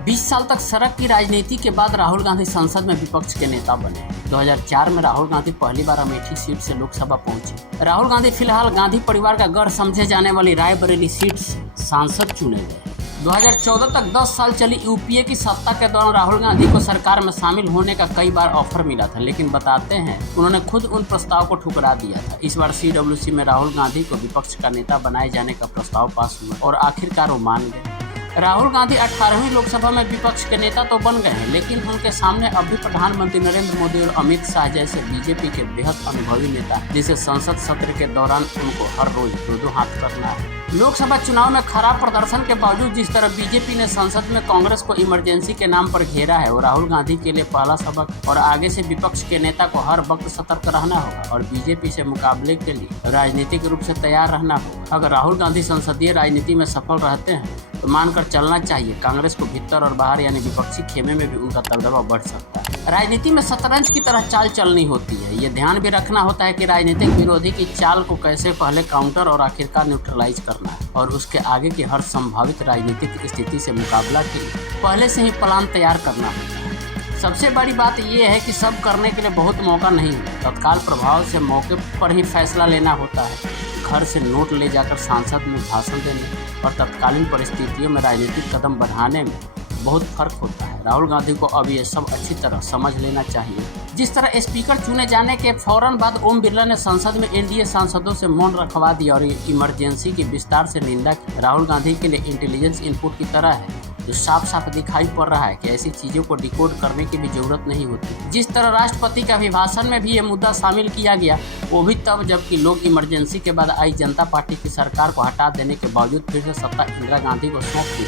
20 साल तक सड़क की राजनीति के बाद राहुल गांधी संसद में विपक्ष के नेता बने। 2004 में राहुल गांधी पहली बार अमेठी सीट से लोकसभा पहुंचे। राहुल गांधी फिलहाल गांधी परिवार का गढ़ समझे जाने वाली रायबरेली सीट से सांसद चुने गए। 2014 तक 10 साल चली यूपीए की सत्ता के दौरान राहुल गांधी को सरकार में शामिल होने का कई बार ऑफर मिला था, लेकिन बताते हैं उन्होंने खुद उन प्रस्ताव को ठुकरा दिया था। इस बार सीडब्ल्यूसी में राहुल गांधी को विपक्ष का नेता बनाए जाने का प्रस्ताव पास हुआ और आखिरकार वो मान गए। राहुल गांधी 18वीं लोकसभा में विपक्ष के नेता तो बन गए हैं, लेकिन उनके सामने अभी प्रधानमंत्री नरेंद्र मोदी और अमित शाह जैसे बीजेपी के बेहद अनुभवी नेता, जिसे संसद सत्र के दौरान उनको हर रोज दो हाथ करना है। लोकसभा चुनाव में खराब प्रदर्शन के बावजूद जिस तरह बीजेपी ने संसद में कांग्रेस को इमरजेंसी के नाम पर घेरा है, वो राहुल गांधी के लिए पहला सबक और आगे से विपक्ष के नेता को हर वक्त सतर्क रहना होगा और बीजेपी से मुकाबले के लिए राजनीतिक रूप से तैयार रहना होगा। अगर राहुल गांधी संसदीय राजनीति में सफल रहते हैं तो मानकर चलना चाहिए कांग्रेस को भीतर और बाहर यानी विपक्षी खेमे में भी उनका दबदबा बढ़ सकता है। राजनीति में शतरंज की तरह चाल चलनी होती है। ये ध्यान भी रखना होता है कि राजनीतिक विरोधी की चाल को कैसे पहले काउंटर और आखिरकार न्यूट्रलाइज करना है और उसके आगे की हर संभावित राजनीतिक स्थिति से मुकाबला के लिए पहले से ही प्लान तैयार करना होता है। सबसे बड़ी बात यह है कि सब करने के लिए बहुत मौका नहीं होता। तत्काल प्रभाव से मौके पर ही फैसला लेना होता है। घर से नोट ले जाकर सांसद में भाषण देने और तत्कालीन परिस्थितियों में राजनीतिक कदम बढ़ाने में बहुत फर्क होता है। राहुल गांधी को अब ये सब अच्छी तरह समझ लेना चाहिए। जिस तरह स्पीकर चुने जाने के फौरन बाद ओम बिरला ने संसद में एनडीए सांसदों से मौन रखवा दिया और इमरजेंसी की विस्तार से निंदा की, राहुल गांधी के लिए इंटेलिजेंस इनपुट की तरह है, जो साफ साफ दिखाई पड़ रहा है कि ऐसी चीज़ों को डिकोड करने की भी जरूरत नहीं होती। जिस तरह राष्ट्रपति के अभिभाषण में भी ये मुद्दा शामिल किया गया, वो भी तब जबकि लोग इमरजेंसी के बाद आई जनता पार्टी की सरकार को हटा देने के बावजूद फिर से सत्ता इंदिरा गांधी को सौंप दी।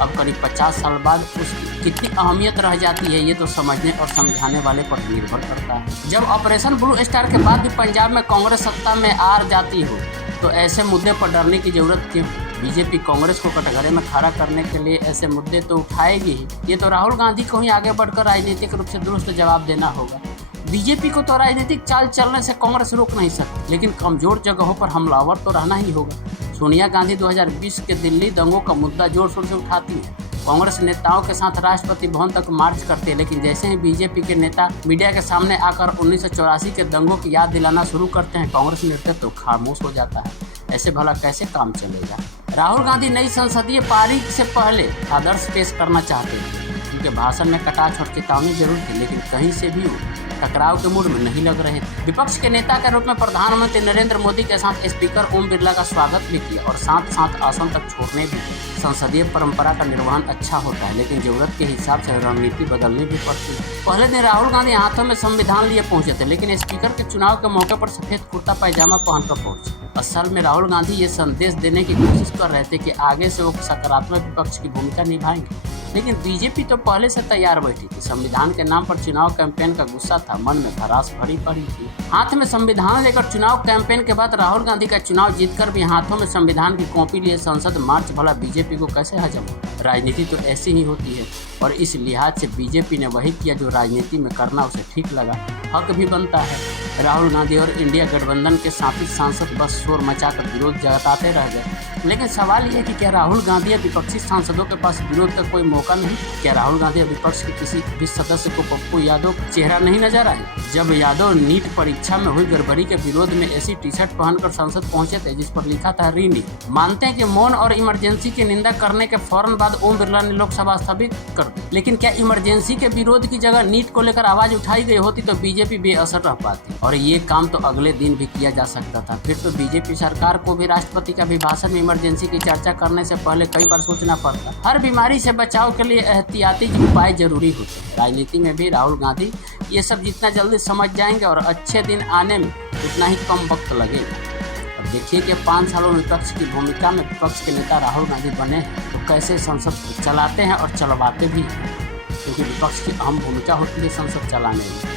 अब करीब 50 साल बाद उसकी कितनी अहमियत रह जाती है, ये तो समझने और समझाने वाले पर निर्भर करता है। जब ऑपरेशन ब्लू स्टार के बाद भी पंजाब में कांग्रेस सत्ता में आ जाती हो तो ऐसे मुद्दे पर डरने की जरूरत क्यों? बीजेपी कांग्रेस को कटघरे में खड़ा करने के लिए ऐसे मुद्दे तो उठाएगी ही। ये तो राहुल गांधी को ही आगे बढ़कर राजनीतिक रूप से दुरुस्त जवाब देना होगा। बीजेपी को तो राजनीतिक चाल चलने से कांग्रेस रोक नहीं सकती, लेकिन कमजोर जगहों पर हमलावर तो रहना ही होगा। सोनिया गांधी 2020 के दिल्ली दंगों का मुद्दा जोर शोर से उठाती है। कांग्रेस नेताओं के साथ राष्ट्रपति भवन तक मार्च करते हैं, लेकिन जैसे ही बीजेपी के नेता मीडिया के सामने आकर 1984 के दंगों की याद दिलाना शुरू करते हैं, कांग्रेस नेतृत्व तो खामोश हो जाता है। ऐसे भला कैसे काम चलेगा? राहुल गांधी नई संसदीय पारी से पहले आदर्श पेश करना चाहते हैं। उनके भाषण में कटाक्ष और चेतावनी जरूर थी, लेकिन कहीं से भी टकराव के मूड में नहीं लग रहे थे। विपक्ष के नेता के रूप में प्रधानमंत्री नरेंद्र मोदी के साथ स्पीकर ओम बिरला का स्वागत भी किया और साथ साथ आसन तक छोड़ने भी। संसदीय परंपरा का निर्वहन अच्छा होता है, लेकिन जरूरत के हिसाब से रणनीति बदलनी भी पड़ती है। पहले दिन राहुल गांधी हाथों में संविधान लिए पहुंचे थे, लेकिन स्पीकर के चुनाव के मौके पर सफेद कुर्ता पैजामा पहनकर पहुंचे। असल में राहुल गांधी ये संदेश देने की कोशिश कर रहे थे कि आगे से वो सकारात्मक विपक्ष की भूमिका निभाएंगे, लेकिन बीजेपी तो पहले से तैयार बैठी थी। संविधान के नाम पर चुनाव कैंपेन का गुस्सा था, मन में भड़ास भरी पड़ी थी। हाथ में संविधान लेकर चुनाव कैंपेन के बाद राहुल गांधी का चुनाव जीतकर भी हाथों में संविधान की कॉपी लिए संसद मार्च, भला बीजेपी को कैसे हजम हो? राजनीति तो ऐसी ही होती है और इस लिहाज से बीजेपी ने वही किया जो राजनीति में करना उसे ठीक लगा, हक भी बनता है। राहुल गांधी और इंडिया गठबंधन के साथी सांसद बस शोर मचाकर विरोध जताते रह गए, लेकिन सवाल यह है कि क्या राहुल गांधी या विपक्षी सांसदों के पास विरोध का कोई मौका नहीं? क्या राहुल गांधी या विपक्ष के किसी भी सदस्य को पप्पू यादव का चेहरा नहीं नजर आया? जब यादव नीट परीक्षा में हुई गड़बड़ी के विरोध में ऐसी टी शर्ट पहनकर संसद पहुंचे थे जिस पर लिखा था रीनीट। मानते हैं कि मौन और इमरजेंसी की निंदा करने के फौरन बाद ओम बिरला ने लोकसभा स्थगित कर दी, लेकिन क्या इमरजेंसी के विरोध की जगह नीट को लेकर आवाज उठाई गई होती तो बीजेपी बेअसर रह पाती और ये काम तो अगले दिन भी किया जा सकता था। फिर तो बीजेपी सरकार को भी राष्ट्रपति का अभिभाषण में इमरजेंसी की चर्चा करने से पहले कई बार सोचना पड़ता। हर बीमारी से बचाव के लिए एहतियाती उपाय जरूरी होते हैं। राजनीति में भी राहुल गांधी ये सब जितना जल्दी समझ जाएंगे और अच्छे दिन आने में उतना ही कम वक्त लगेगा। अब देखिए कि 5 सालों में विपक्ष की भूमिका में विपक्ष के नेता राहुल गांधी बने हैं तो कैसे संसद चलाते हैं और चलवाते भी हैं, क्योंकि विपक्ष की अहम भूमिका होती है संसद चलाने में।